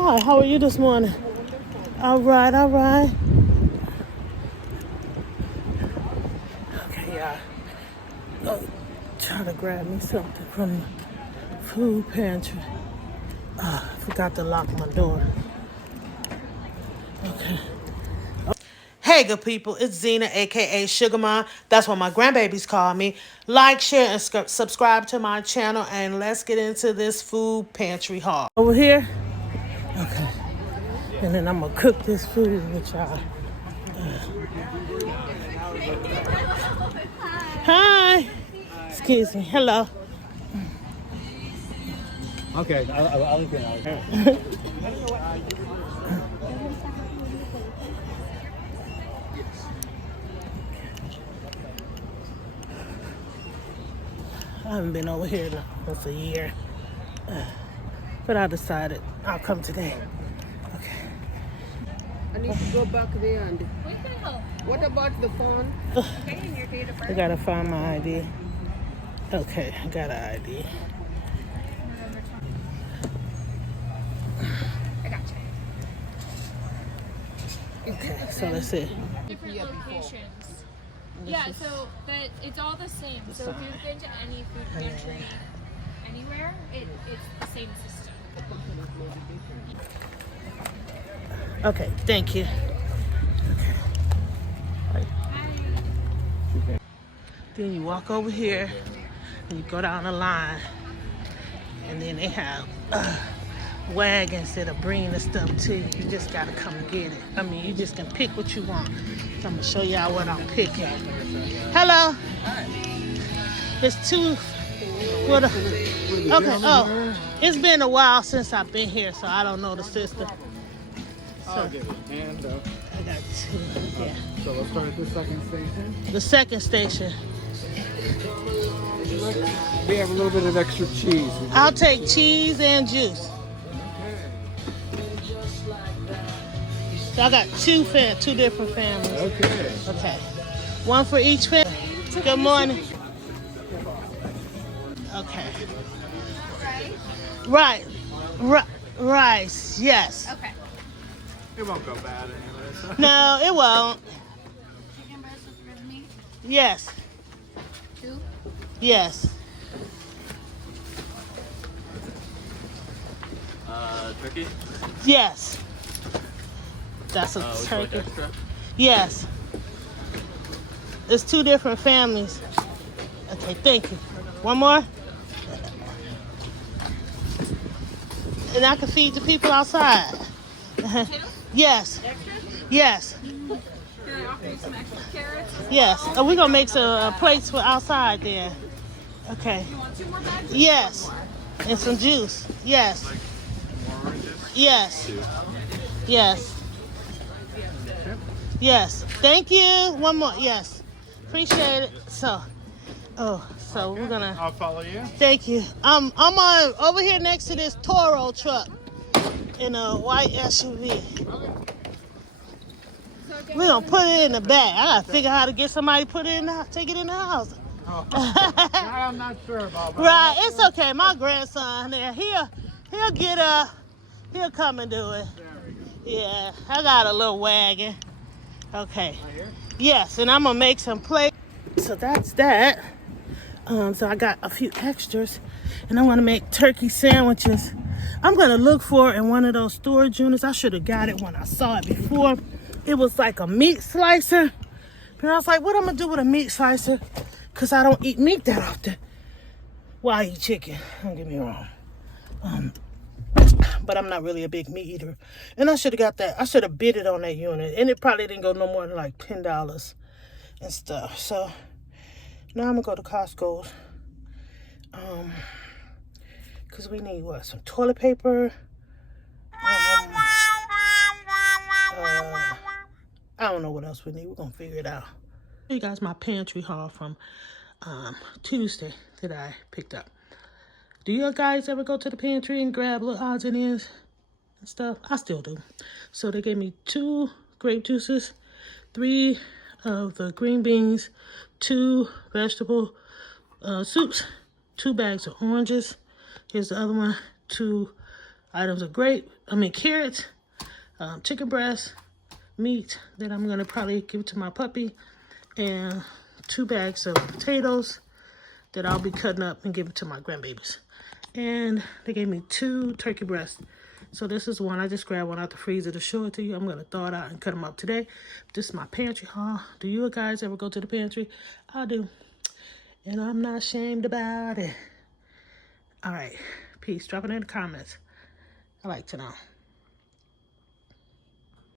Hi, how are you this morning? All right, all right. Okay, y'all. Go try to grab me something from the food pantry. I forgot to lock my door. Okay. Hey, good people. It's Zena, a.k.a. SugaMa. That's what my grandbabies call me. Like, share, and subscribe to my channel, and let's get into this food pantry haul. Over here? Okay. And then I'm going to cook this food with y'all. Hi. Excuse me. Hello. Okay, I'll leave it out. I haven't been over here in almost a year. But I decided I'll come today. Okay. I need to go back there and... What about the phone? I gotta find my ID. Okay, I got an ID. I got you. Okay, so let's see. Different locations. Yeah, so that it's all the same. So if you've been to any food pantry anywhere, it's the same system. Okay, thank you. Okay. Then you walk over here and you go down the line, and then they have wagons that'll bring the stuff to you. You just gotta come get it. I mean, you just can pick what you want. So I'm gonna show y'all what I'm picking. Hello. There's two. What? Okay. Oh, it's been a while since I've been here, so I don't know the system. I'll give it a hand up. I got two. Yeah. So let's start at the second station. The second station. We have a little bit of extra cheese. I'll take cheese and juice. So I got two different families. Okay. Okay. One for each family. Good morning. Okay. Right. Rice. Yes. Okay. It won't go bad anyway. So. No, it won't. Chicken breast with red meat. Yes. 2. Yes. Turkey? Yes. That's a Would you like turkey. extra? Yes. It's two different families. Okay, thank you. One more? And I can feed the people outside. Yes. Yes. Can I offer you some extra carrots? Yes. Oh, we're going to make some plates for outside there. Okay. You want 2 more bags? Yes. And some juice. Yes. More oranges? Yes. 2. Yes. Yes. Thank you. One more. Yes. Appreciate it. So we're gonna. I'll follow you. Thank you. I'm on over here next to this Toro truck in a white SUV. We're gonna put it in the back. I gotta figure out how to get somebody to put it in the take it in the house. Oh. That I'm not sure about. Right, it's okay. My grandson there, he'll get he'll come and do it. Yeah, I got a little wagon. Okay. Right here? Yes, and I'm gonna make some plates. So that's that. So I got a few extras, and I'm gonna make turkey sandwiches. I'm gonna look for it in one of those storage units. I should have got it when I saw it before. It was like a meat slicer, but I was like, what am I gonna do with a meat slicer? Cause I don't eat meat that often. Well, I eat chicken. Don't get me wrong. But I'm not really a big meat eater. And I should have got that. I should have bid it on that unit. And it probably didn't go no more than like $10 and stuff. So now I'm gonna go to Costco. Cause we need what? Some toilet paper. I don't know what else we need. We're gonna figure it out. You guys, my pantry haul from Tuesday that I picked up. Do you guys ever go to the pantry and grab little odds and ends and stuff? I still do. So they gave me 2 grape juices, 3 of the green beans, 2 vegetable soups, 2 bags of oranges. Here's the other one, 2 items of carrots, chicken breast, meat that I'm gonna probably give to my puppy, and 2 bags of potatoes that I'll be cutting up and giving to my grandbabies. And they gave me 2 turkey breasts. So this is one. I just grabbed one out the freezer to show it to you. I'm going to thaw it out and cut them up today. This is my pantry haul. Do you guys ever go to the pantry? I do. And I'm not ashamed about it. All right. Peace. Drop it in the comments. I like to know.